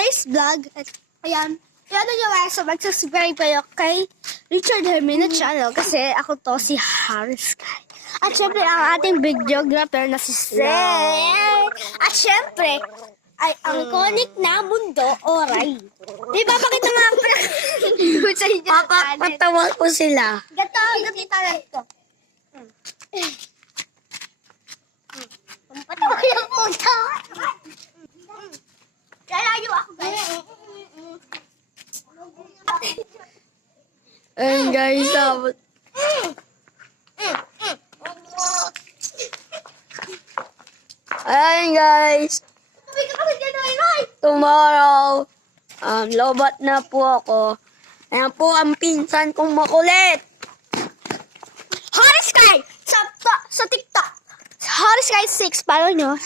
today's vlog, ayan, ano nyo guys, so mag-subscribe kayo kay Richard Hermina channel kasi ako to si Harris Sky. At syempre, ang ating videographer na si Sey. At syempre, ay ang konik na mundo, Oray. Di ba, pakita nga ang sa inyo na channel. Patawa ko sila. Gato talent ko. Patawa yung puta. Lalayo ako, guys. Ayun guys, tapos... Ayun guys, tomorrow, lobat na po ako. Ayan po ang pinsan kong makulit. Harris Sky! Sa TikTok. Harris Sky 6, follow nyo.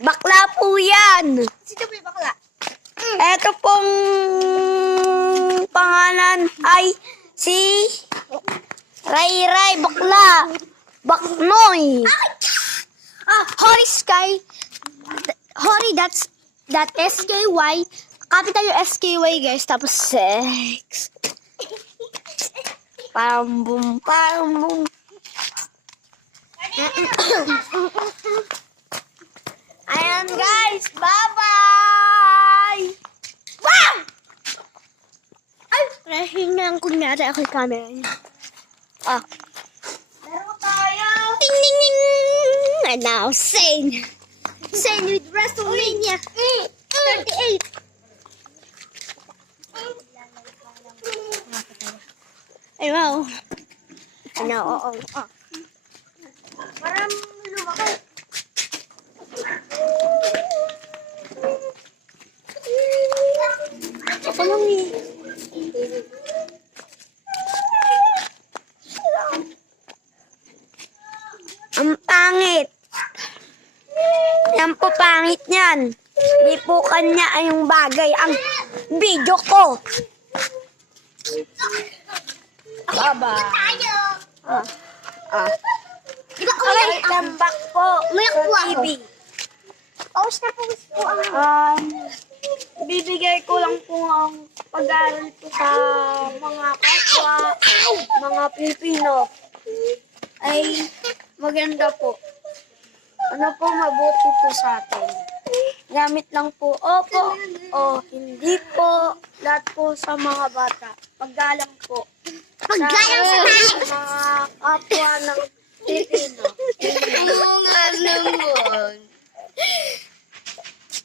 Bakla po yan. Sino po yung bakla? Eto pong pangalan ay si Ray Bakla. Baknoy. Harris Sky. Hori, that's SKY. Capital yung SKY, guys. Tapos 6. Parang boom. Ayan, guys. Bye-bye! Wow! Ay, nahingang kunyari ako yung camera niya. Laro tayo! Ding, ding, ding! And now, Sane. Sane with WrestleMania 38. Ay, wow. Ano, oo. Parang lumaki. Ako lang eh. Ang pangit. Yan po pangit niyan. Di po kanya ay yung bagay ang video ko. Baba. Tayo! Di ba Ay, tambak po. Umiyak po Sa ako. TV. Pause na po ang... Bibigay ko lang po ang pag-aaral ko sa mga kapwa, mga Pilipino. Ay, maganda po. Ano po mabuti po sa atin. Gamit lang po, opo, o hindi po, lahat po sa mga bata. Paggalang po. Paggalang sa tayo! Mga kapwa ng Pilipino. Oo nga naman.